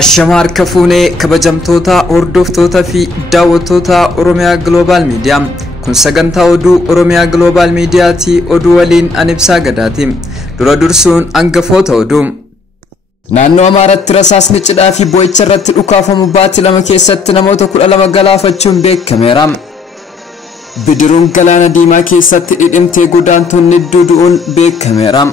Ashamar Kafune kabajamtoota hordoftoota fi daawwattoota Oromiyaa Global Media kun sagantaa oduu Oromiyaa Global Media ti oduu waliin Anibsaa Gadaati. Dura dursuun hangafoota oduu. Naannoo Amaaratti rasaasni cidhaa fi boo'icha irratti dhukaafamu baatii lama keessatti namoota 12 galaafachuun beekameera. Bidiruun Galaana Diimaa keessatti dhidhimtee godaantonni du'uun beekameera.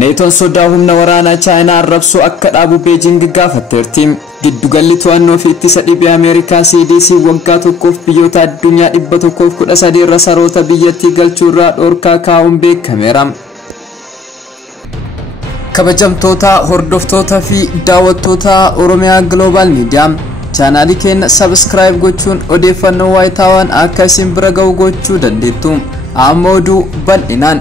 Neeton sodaa humna waraanaa Chaayinaa arrabsoo akka dhaabu Beijing gaafatteerti. Giddugalli to'annoo fi ittisa dhibee Ameerikaa CDC waggaa tokkoof biyyoota addunyaa 113 irra saroota biyyattii galchuu irraa dhorkaa kaa'uun beekameera. Kabajamtoota hordoftoota fi daawwattoota Oromiyaa Global Media chaanaalii keenya subscribe gochuun odeeffannoo waayitaawwan akka isin bira ga'u gochuu dandeettu. Amma oduu bal'inaan.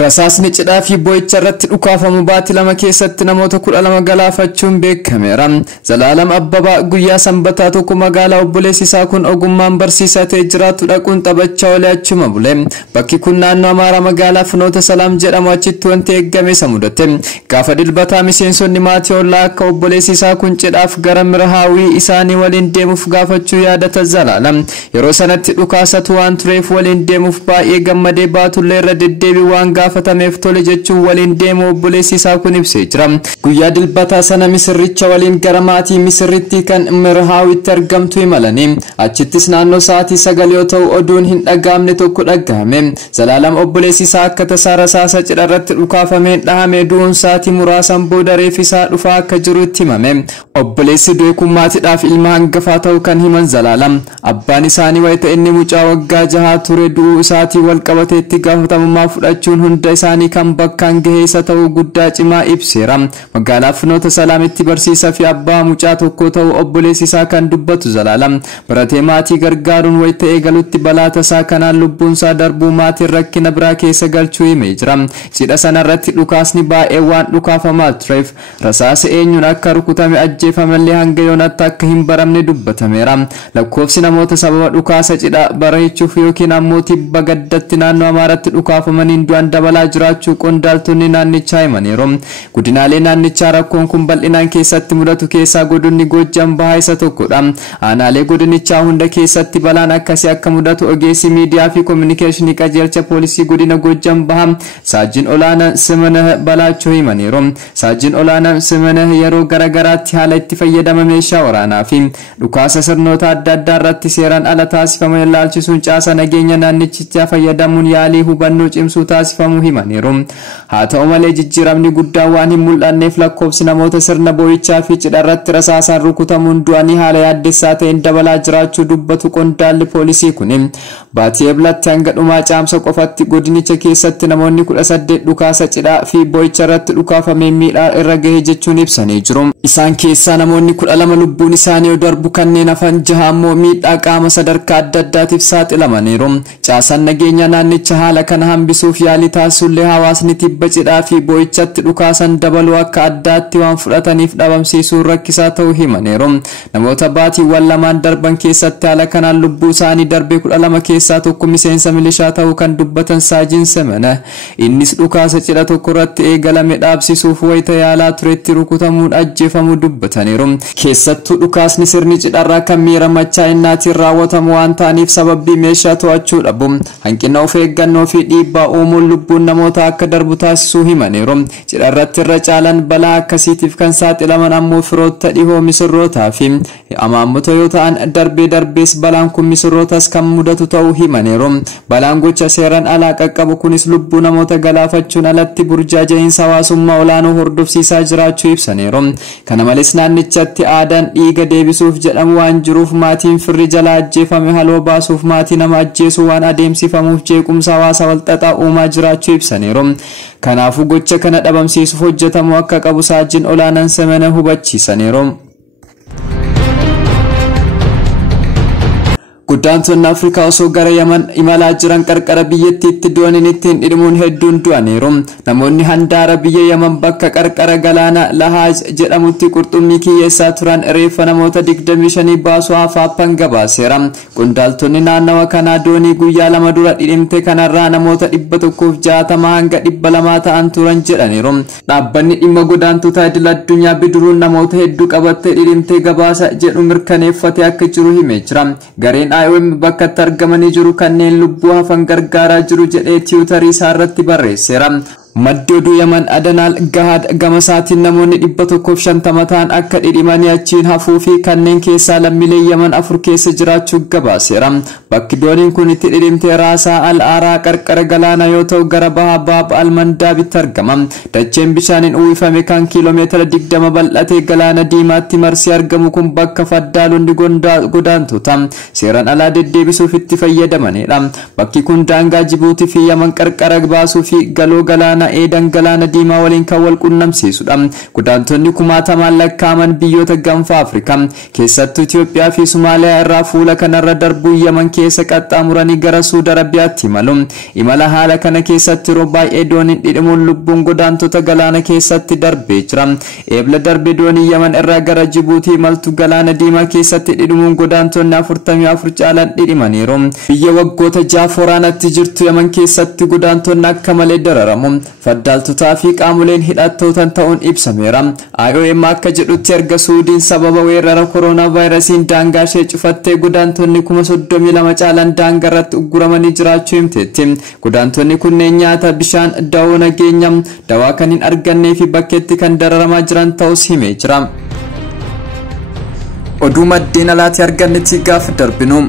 Rasaasni cidhaa fi boo'icha irratti dhukaafamu baatii lama keessatti namoota 12 galaafachuun beekameera. Zalaalam Abbabaa guyyaa sanbataa tokko magaalaa obboleessi isaa kun ogummaan barsiisaa ta'ee jiraatu dhaquun taphachaa olee achuma bule. Bakki kun naannoo Amaaraa magaalaa Finoota Salaam jedhamu achitti wanti eeggame isa mudate. Gaafa dilbataa miseensonni maatii ollaa akka obboleessi isaa kun cidhaaf gara mirhaawii isaanii waliin deemuuf gaafachuu yaadata Zalaalam. Yeroo sanatti dhukaasatu waan tureef waliin deemuuf baay'ee gammadee baatullee irra deddeebii waan gaafatameef tole jechuun waliin deemu obboleessi isaa kun ibsee jira. Guyyaa dilbataa sana misirricha waliin gara maatii misirritti kan mirhaawitti argamtu imalanii achittis naannoo sa'aatii 9 yoo ta'u oduun hin dhagaamne tokko dhagahame. Zalaalam obboleessi isaa akka tasaa rasaasa cidha irratti dhukaafameen dhahame du'uun sa'aatii muraasan booda reeffi isaa dhufaa akka jiru itti himame. Obboleessi du'e kun maatiidhaaf ilma hangafaa ta'uu kan himan Zalaalam abbaan isaanii wayita inni mucaa waggaa 6 ture du'uu isaatii wal qabatee itti gaafatamummaa fudhachuun hunda isaanii kan bakkaan gaheessa ta'uu guddaa cimaa ibseera. Magaalaa Finoota Salaamitti barsiisaa fi abbaa mucaa tokko ta'uu obboleessi isaa kan dubbatu Zalaalam baratee maatii gargaaruun wayita eegalutti balaa tasaa kanaan lubbuun isaa darbuu maatiin rakkina biraa keessa galchuu himee jira. Cidha sanarratti dhukaasni baay'ee waan dhukaafamaa tureef rasaasa eenyuun akka rukutame ajjeefamallee hanga yoonaatti akka hin baramne dubbatameera. Lakkoofsi namoota sababa dhukaasa cidha bareechuuf yookiin ammoo tibba gaddatti naannoo Amaaratti dhukaafamaniin du'an dabalaa jiraachuu qondaaltonni naannichaa himaniiru. Godinaalee naannichaa rakkoon kun bal'inaan keessatti mudatu keessaa godinni Goojjam Bahaa isa tokkodha. Aanaalee godinichaa hunda keessatti balaan akkasii akka mudatu ogeessi miidiyaa fi kominikeeshinii qajeelcha poolisii godina Goojjam Bahaa Saajin Olaanaa Simanah Balaachoo himaniiru. Saajin Olaanaa Simanah yeroo garagaraatti haala itti fayyadama meeshaa waraanaa fi dhukaasa sirnoota adda addaa irratti seeraan ala taasifamu ilaalchisuun caasa nageenya naannichichaa fayyadamuun yaalii hubannoo cimsuu taasifamu himaniiru. Haa ta'u malee jijjiiramni guddaan waan hin mul'anneef lakkoofsi namoota sirna boo'ichaa fi cidha irratti rasaasaan rukutamuun du'anii haala yaaddessaa ta'een dabalaa jiraachuu dubbatu qondaalli poolisii kun. Baatii eblatti hanga dhumaa caamsa qofatti godinicha keessatti namoonni 18 dhukaasa cidhaa fi boo'icha irratti dhukaafameen miidhaa irra gahe jechuun ibsanii jiru. Isaan keessaa namoonni 12 lubbuun isaanii darbu kanneen hafan 6 ammoo miidhaa qaama sadarkaa adda addaatiif saaxilamaniiru. Caasaan nageenya naannicha haala kana hambisuuf yaalii taasisuullee hawaasni tibba cidhaa fi boo'ichatti dhukaasan dabaluu akka addaatti waan fudhataniif dhabamsiisuun rakkisaa ta'uu himaniiru. Namoota baatiiwwan lamaan darban keessatti haala kanaan lubbuu isaanii darbee 12 keessaa tokko miseensa milishaa ta'uu kan dubbatan Saajin Simanah innis dhukaasa cidha tokko irratti eegalame dhaabsisuuf wayita yaalaa turetti rukutamuun ajjeefamuu dubbataniiru. Keessattuu dhukaasni sirni cidharraa kan miira machaa'inaatiin raawwatamu waan ta'aniif sababii meeshaa to'achuu dhabu hanqina of eeggannoo fi dhiibbaa uumuun lubbuun namoota akka darbu taasisuu himaniiru. Cidha irratti irra caalan balaa akkasiitiif kan saaxilaman ammoo firoota dhihoo misirrootaa fi amaammota yoo ta'an darbee darbees balaan kun misirrootas kan mudatu ta'uu himaniiru. Balaan gocha seeraan alaa qaqqabu kunis lubbuu namoota galaafachuun alatti burjaaja'iinsa hawaasummaa olaanoo hordofsiisaa jiraachuu ibsaniiru. Kana malees naannichatti aadaan dhiiga deebisuuf jedhamu waan jiruuf maatiin firri jalaa ajjeefame haloo baasuuf maatii nama ajjeesuu waan adeemsifamuuf jeequmsa hawaasa walxaxaa uumaa jiraachuu ibsaniiru. Kanaafuu gocha kana dhabamsiisuuf hojjetamu akka qabu Saajin Olaanaan Simanah hubachiisaniiru. Godaantonni Afrikaa osoo gara Yaman imalaa jiran qarqara biyyattiitti dooniin ittiin dhidhimuun hedduun du'aniiru. Namoonni handaara biyya Yaman bakka qarqara galaana Lahaaj jedhamutti qurxummii kiyyeessaa turan reeffa namoota 25 baasuu Afaappaan gabaaseera. Qondaaltonni naannawa kanaa doonii guyyaa 2 dura dhidhimte kanarraa namoota 160 hanga 200 ta'an turan jedhaniiru. Dhaabbanni dhimma godaantotaa idil-addunyaa bidiruun namoota hedduu qabattee dhidhimtee gabaasa jedhu mirkaneeffatee akka jiru himee jira. Gareen IOM bakka argamanii jiru kanneen lubbuu hafan gargaaraa jiru jedhee tiwiitarii isaa irratti barreesseera. Maddi oduu Yaman Adanaal Gahaad gamasaatiin namoonni 150 ta'an akka dhidhimanii achiin hafuu fi kanneen keessaa lammiilee Yaman 4 keessa jiraachuu gabaaseera. Bakki dooniin kun itti dhidhimtee Raasaa Al-Aaraa qarqara galaana yoo ta'u gara baha Baab Al-Mandaabitti argama. Dacheen bishaaniin uwwifame kan kiiloomeetira 20 bal'atee galaana Diimaatti marsee argamu kun bakka faddaalonni godaantota seeraan alaa deddeebisuuf itti fayyadamanidha. Bakki kun daangaa Jibuutii fi Yaman qarqara baasuu fi galoo galaana Eedan galaana Diimaa waliin kan wal qunnamsiisudha. Godaantonni kumaatamaan lakkaaman biyyoota gaanfa Afrikaa keessattuu Itoophiyaa fi Somaaliyaa irraa fuula kanarra darbuu Yaman keessa qaxxaamuranii gara Suudi Arabiyaatti imalu. Imala haala kana keessatti yeroo baay'ee dooniin dhidhimuun lubbuun godaantota galaana keessatti darbee jira. Eebla darbe doonii Yaman irraa gara Jibuutii imaltu galaana Diimaa keessatti dhidhimuun godaantonni 44 caalan dhidhimaniiru. Biyya waggoota 6 waraanatti jirtu Yaman keessatti godaantonni akka malee dararamu. Faddaaltotaa fi qaamoleen hidhattootan ta'uun ibsameera. IOM akka jedhutti erga Suudiin sababa weerara kooroonaa vaayirasiin daangaa ishee cufattee godaantonni 32,000 caalan daangaa irratti ugguramanii jiraachuu himteetti. Godaantonni kunneen nyaata, bishaan, dawoo nageenya, dawaa kan hin argannee fi bakkeetti kan dararamaa jiran ta'us himee jira. Oduu maddeen alaatti argannetti gaafa darbinu.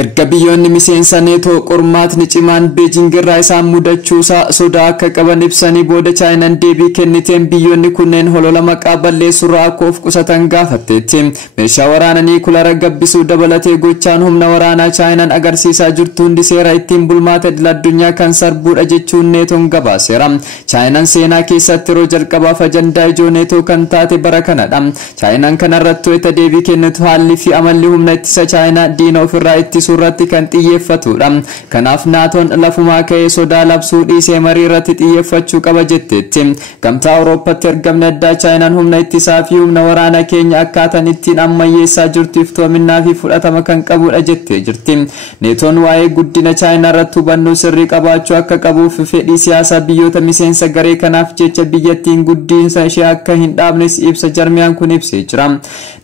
Erga biyyoonni miseensa neetoo qormaatni cimaan Beejing irraa isaan mudachuusaa sodaa akka qaban ibsanii booda Chaayinaan deebii kenniteen biyyoonni kunneen holola maqaa balleessurraa akka of qusatan gaafatteetti. Meeshaa waraanaa niikulara gabbisuu dabalatee gochaan humna waraanaa Chaayinaan agarsiisaa jirtu hundi seera ittiin bulmaata idil-addunyaa kan sarbuudha jechuun neetoon gabaaseera. Chaayinaan seenaa keessatti yeroo jalqabaaf ajandaa ijoo neetoo kan taate bara kanadha. Chaayinaan kanarratti wayita deebii kennitu haalli fi amalli humna ittisa Chaayinaa diina ofirraa itti irratti kan xiyyeeffatudha. Kanaaf naatoon lafumaa ka'ee sodaa labsuu dhiisee marii irratti xiyyeeffachuu qaba jetteetti. Gamtaa Awurooppaatti ergamni addaa Chaayinaan humna ittisaa fi humna waraanaa keenya akkaataan ittiin ammayyeessaa jirtu iftoominaa fi fudhatama kan qabudha jettee jirti. Neetoon waa'ee guddina Chaayinaa irratti hubannoo sirrii qabaachuu akka qabuuf fedhii siyaasaa biyyoota miseensa garee kanaaf jecha biyyattiin guddinsa ishee akka hin dhaabnes ibsa Jarmiyaan kun ibsee jira.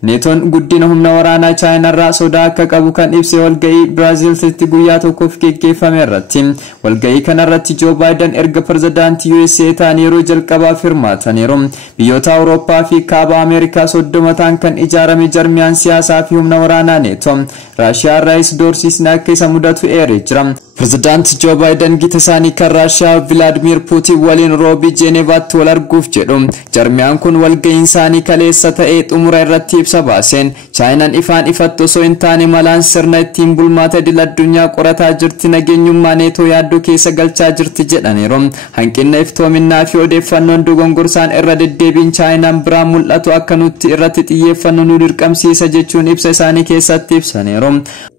Neetoon guddina humna waraanaa Chaayinaa irraa sodaa akka qabu kan ibse walga'ii Brazil sitti guyyaa tokkoof geggeeffame irratti. Walga'ii kanarratti Joo Baayiden erga pirezidaantii USA ta'an yeroo jalqabaaf hirmaataniiru. Biyyoota Awurooppaa fi kaaba Ameerikaa 30 ta'an kan ijaarame Jarmiyaan siyaasaa fi humna waraanaa neetoo. Raashiyaa irraas doorsisni akka isa mudatu eeree jira. Pirezidaantii Joo Baayiden gita isaanii kan Raashiyaa Vilaadimir Puutiin waliin roobii Jeenevaatti wal arguuf jedhu. Jarmiyaan kun walga'iin isaanii kaleessa ta'ee xumura irratti ibsa baaseen Chaayinaan ifaan ifatti osoo hin taane malaan sirna ittiin bulmaata idil-addunyaa qorataa jirti, nageenyummaa neetoo yaaddoo keessa galchaa jirti jedhaniiru. Hanqina iftoominaa fi odeeffannoon dogongorsaan irra deddeebiin Chaayinaan biraa mul'atu akka nuti irratti xiyyeeffannu nu dirqamsiisa jechuun ibsa isaanii keessatti ibsaniiru.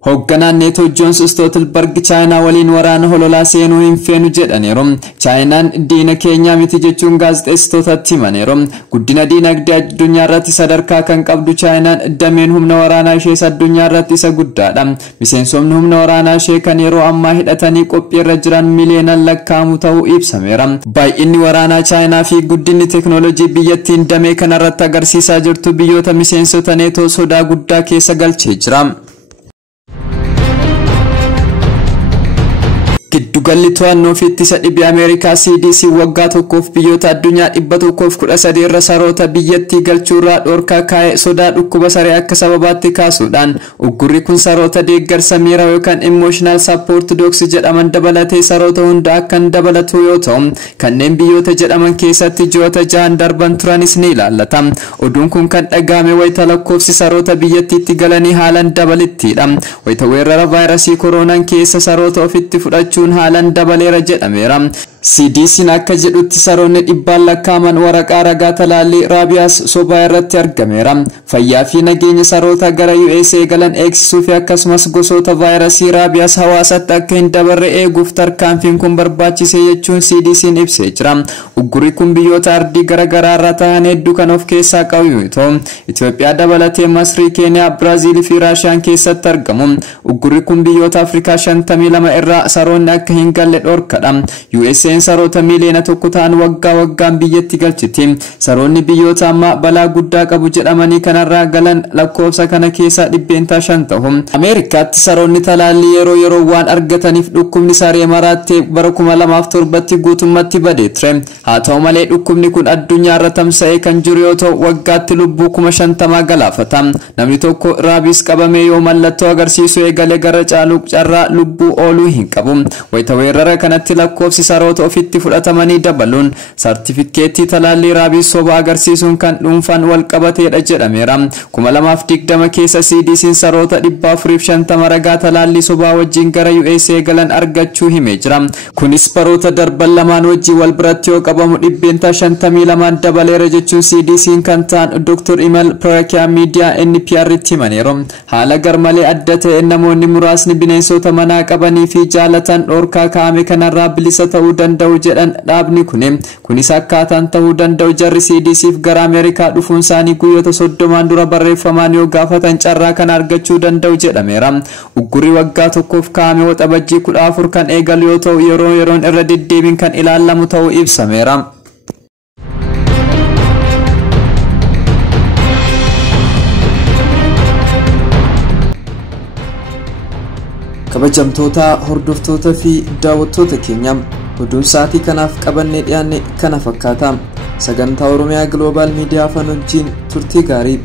Hoogganaan neetoo Joons Stoltenberg Chaayinaa waliin waraana hololaa seenuu hin feenu jedhaniiru. Chaayinaan diina keenya miti jechuun gaazexeessitootatti himaniiru. Guddina diinagdee addunyaa irratti sadarkaa kan qabdu Chaayinaan dameen humna waraanaa ishee addunyaa irratti isa guddaadha. Miseensonni humna waraanaa ishee kan yeroo ammaa hidhatanii qophii irra jiran miliyoonaan lakkaa'amu ta'uu ibsameera. Baay'inni waraanaa Chaayinaa fi guddinni teeknooloojii biyyattiin damee kanarratti agarsiisaa jirtu biyyoota miseensota neetoo sodaa guddaa keessa galchee jira. Giddugalli to'annoo fi ittisa dhibee Ameerikaa CDC waggaa tokkoof biyyoota addunyaa 113 irra saroota biyyattii galchuurraa dhorkaa kaa'ee sodaa dhukkuba saree akka sababaatti kaasuudhaan uggurri kun saroota deeggarsa miiraa yookaan emotional support dogs jedhaman dabalatee saroota hunda akkan dabalatu yoo ta'u kanneen biyyoota jedhaman keessatti ji'oota 6 darban turanis ni ilaallata. Oduun kun kan dhagahame wayita lakkoofsi saroota biyyattiitti galanii haalan dabalittiidha. Wayita weerara vaayirasii kooroonaan keessa saroota ofitti fudhachuu haalan dabaleera jedhameera. CDC'n akka jedhutti saroonni dhibbaan lakkaaman waraqaa ragaa talaallii raabiyaas sobaa irratti argameera. Fayyaa fi nageenya saroota gara USA galan eegsisuu fi akkasumas gosoota vaayirasii raabiyaas hawaasatti akka hin dabarre eeguuf tarkaanfiin kun barbaachise jechuun CDC'n ibsee jira. Uggurri kun biyyoota ardii garaagaraa irra ta'an hedduu kan of keessaa qabu yoo ta'u, Itoophiyaa dabalatee Masrii, Keeniyaa, Biraazil fi Raashiyaan keessatti argamu. Uggurri kun biyyoota Afrikaa 52 irraa saroonni akka hin galle dhorkadha. USA saroota miliyoona tokko ta'an waggaan biyyatti galchiti. Saroonni biyyoota amma balaa guddaa qabu jedhamanii kanarraa galan lakkoofsa kana keessa 500 ta'u. Ameerikaatti saroonni talaallii yeroo waan argataniif dhukkubni saree maraatti bara 2007tti guutummaatti badee ture. Haa ta'u malee dhukkubni kun addunyaarra tamsa'ee kan jiru yoo ta'u waggaatti lubbuu 50,000 galaafata. Namni tokko raabiis qabamee yoo mallattoo agarsiisu eegale gara caaluu carraa lubbuu ooluu hin qabu. Wayita weerara kanatti lakkoofsi saroota ofitti fudhatamanii dabaluun sartifikeetii talaallii raabiis sobaa agarsiisuun kan dhuunfaan wal qabateedha jedhameera. 2020 keessa CDC'n saroota 450 ragaa talaallii sobaa wajjin gara USA galan argachuu himee jira. Kunis baroota darban lamaan wajjin wal biratti yoo qabamu 52 dabaleera jechuun CDC'n kan ta'an Dr. Imal Pirakiyaa miidiyaa NPR'tti himaniiru. Haala garmalee adda ta'e namoonni muraasni bineensota manaa qabanii fi jaalatan dhorkaa kaa'ame kanarraa bilisa ta'uu danda'u jedhan dhaabni kunis akkaataan ta'uu danda'u jarri CDC'f gara Ameerikaa dhufuun isaanii guyyoota 30 dura barreeffamaan yoo gaafatan carraa kan argachuu danda'u jedhameera. Uggurri waggaa tokkoof kaa'ame waxabajjii 14 kan eegalu yoo ta'u yeroon irra deddeebiin kan ilaalamu ta'uu ibsameera. Kabajamtoota hordoftoota fi daawwattoota keenya oduun sa'aatii kanaaf qabannee dhiyaanne kana fakkaata. Sagantaa Oromiyaa Global Media Afaan wajjin turtii gaarii.